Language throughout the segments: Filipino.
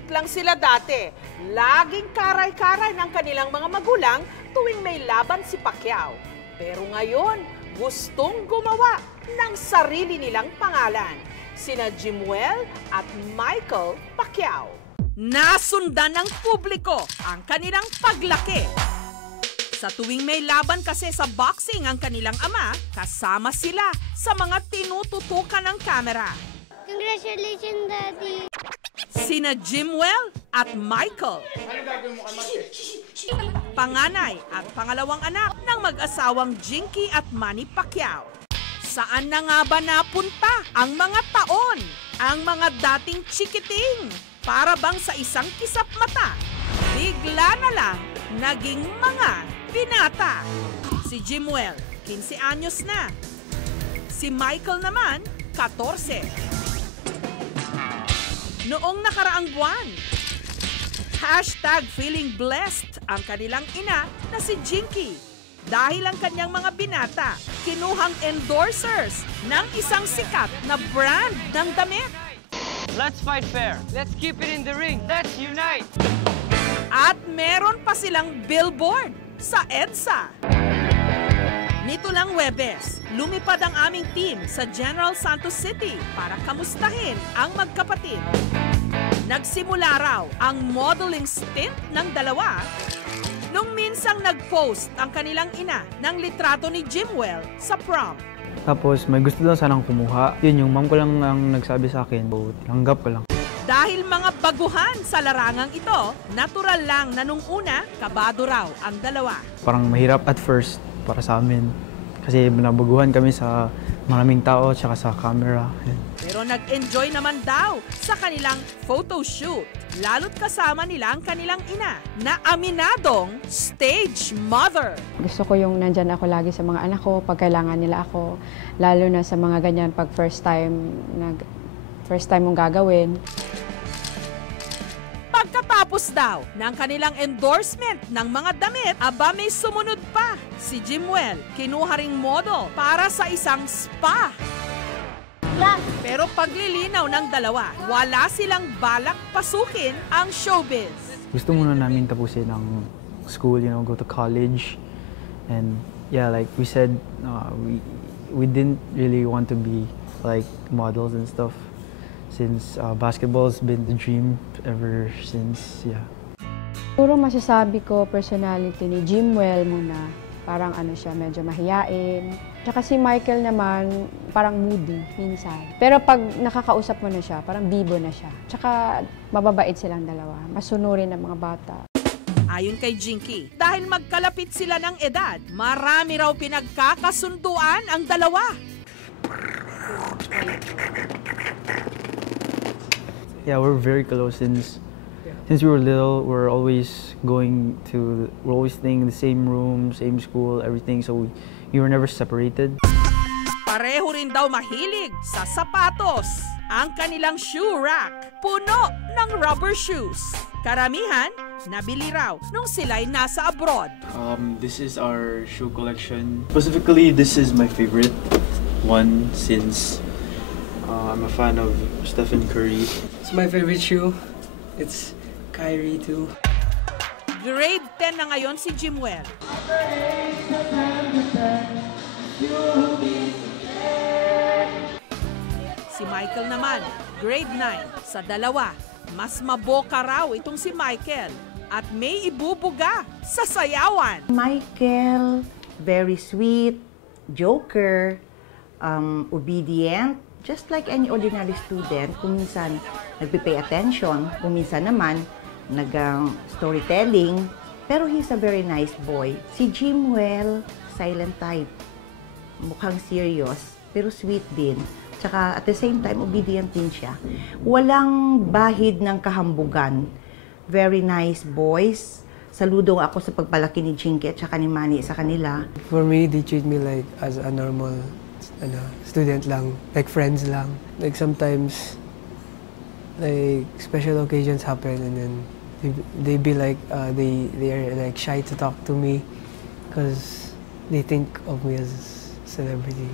Magkakapit lang sila dati. Laging karay-karay ng kanilang mga magulang tuwing may laban si Pacquiao. Pero ngayon, gustong gumawa ng sarili nilang pangalan. Sina Jimuel at Michael Pacquiao. Nasundan ng publiko ang kanilang paglaki. Sa tuwing may laban kasi sa boxing ang kanilang ama, kasama sila sa mga tinututukan ng kamera. Congratulations, Daddy! Sina Jimuel at Michael. Panganay at pangalawang anak ng mag-asawang Jinky at Manny Pacquiao. Saan na nga ba napunta ang mga taon? Ang mga dating chikiting? Para bang sa isang kisap mata? Bigla na lang naging mga binata. Si Jimuel, 15 anyos na. Si Michael naman, 14. Noong nakaraang buwan, #feeling blessed ang kanilang ina na si Jinky. Dahil ang kanyang mga binata, kinuhang endorsers ng isang sikat na brand ng damit. Let's fight fair. Let's keep it in the ring. Let's unite. At meron pa silang billboard sa EDSA. Nito lang Huwebes, lumipad ang aming team sa General Santos City para kamustahin ang magkapatid. Nagsimula raw ang modeling stint ng dalawa nung minsang nag-post ang kanilang ina ng litrato ni Jimuel sa prom. Tapos may gusto daw sanang kumuha. Yun, yung mom ko lang ang nagsabi sa akin. Tanggap ko lang. Dahil mga baguhan sa larangang ito, natural lang na nung una, kabado raw ang dalawa. Parang mahirap at first para sa amin. Kasi nabaguhan kami sa maraming tao at sa camera. Pero nag-enjoy naman daw sa kanilang photo shoot. Lalo't kasama nila ang kanilang ina na aminadong stage mother. Gusto ko yung nandyan ako lagi sa mga anak ko pag kailangan nila ako. Lalo na sa mga ganyan pag first time mong gagawin. Pagkatapos daw ng kanilang endorsement ng mga damit, aba may sumunod pa. Si Jimuel, kinuha ring model para sa isang spa. Pero paglilinaw ng dalawa, wala silang balak pasukin ang showbiz. Gusto muna namin tapusin ang school, go to college. And yeah, like we said, we didn't really want to be like models and stuff. Since basketball's been the dream ever since, yeah. Puro masasabi ko personality ni Jimuel muna. Parang siya, medyo mahiyain. Tsaka si Michael naman, parang moody minsan. Pero pag nakakausap mo na siya, parang bibo na siya. Tsaka mababait silang dalawa. Masunurin ang mga bata. Ayon kay Jinky, dahil magkalapit sila ng edad, marami raw pinagkakasunduan ang dalawa. Yeah, we're very close since we were little. We're always staying in the same room, same school, everything. So we were never separated. Pareho rin daw mahilig sa sapatos. Ang kanilang shoe rack, puno ng rubber shoes. Karamihan, nabili raw nung sila'y nasa abroad. This is our shoe collection. Specifically, this is my favorite one since I'm a fan of Stephen Curry. It's my favorite shoe. It's Kyrie too. Grade 10 na ngayon si Jimuel. Si Michael naman, grade 9. Sa dalawa, mas maboka raw itong si Michael at may ibubuga sa sayawan. Michael, very sweet, joker, obedient, just like any ordinary student. Kung minsan nagpe-pay attention, kung minsan naman nag-storytelling, pero he's a very nice boy. Si Jimuel, silent type, mukhang serious, pero sweet din. Tsaka at the same time, obedient din siya. Walang bahid ng kahambugan. Very nice boys. Saludo ako sa pagpalaki ni Jinky at saka ni Manny sa kanila. For me, they treat me like as a normal student lang, like friends lang. Like sometimes, like special occasions happen and then they be like, they are like shy to talk to me because they think of me as a celebrity.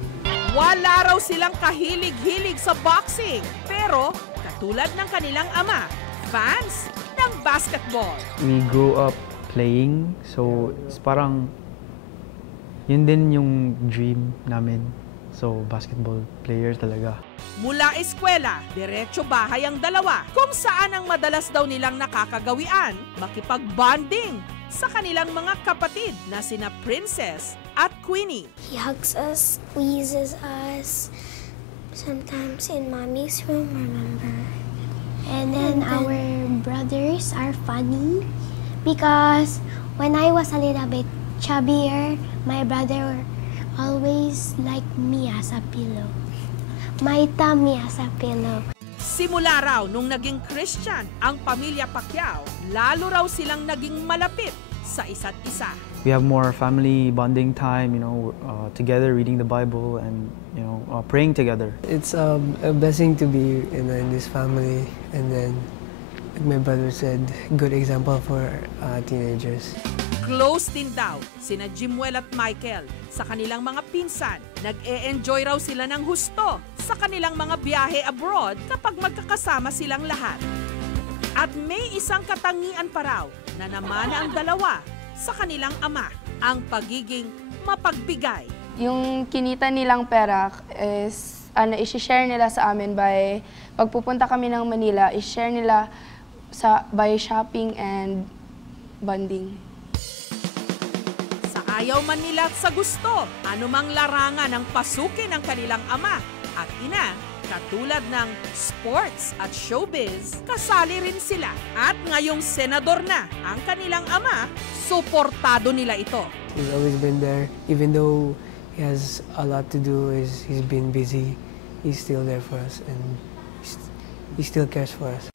Wala raw silang kahilig-hilig sa boxing. Pero, katulad ng kanilang ama, fans ng basketball. We grew up playing, so it's parang yun din yung dream namin. So, basketball players talaga. Mula eskwela, diretso bahay ang dalawa kung saan ang madalas daw nilang nakakagawian, makipag-bonding sa kanilang mga kapatid na sina Princess at Queenie. He hugs us, squeezes us, sometimes in mommy's room, remember? And then our brothers are funny because when I was a little bit chubbier, my brother always liked me as a pillow. My tummy as a pillow. Simula raw nung naging Christian ang pamilya Pacquiao, lalo raw silang naging malapit sa isa't isa. We have more family bonding time, together reading the Bible and, praying together. It's a blessing to be in this family, and then, like my brother said, good example for teenagers. Close din daw sina Jimwell at Michael sa kanilang mga pinsan. Nag-e-enjoy raw sila ng husto sa kanilang mga biyahe abroad kapag magkakasama silang lahat. At may isang katangian pa raw na namana ang dalawa sa kanilang ama, ang pagiging mapagbigay. Yung kinita nilang pera is i-share nila sa amin by pagpupunta kami ng Manila, i-share nila by shopping and bonding. Sa ayaw man nila at sa gusto, anumang larangan ang pasukin ng kanilang ama at ina, katulad ng sports at showbiz, kasali rin sila. At ngayong senador na ang kanilang ama, suportado nila ito. He's always been there. Even though he has a lot to do, he's been busy, he's still there for us and he still cares for us.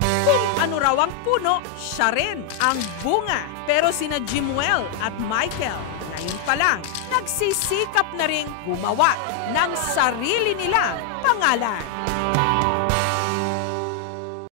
Kung ano raw ang puno, siya rin ang bunga. Pero sina Jimwell at Michael, ngayon pa lang, nagsisikap na ring gumawa ng sarili nilang pangalan.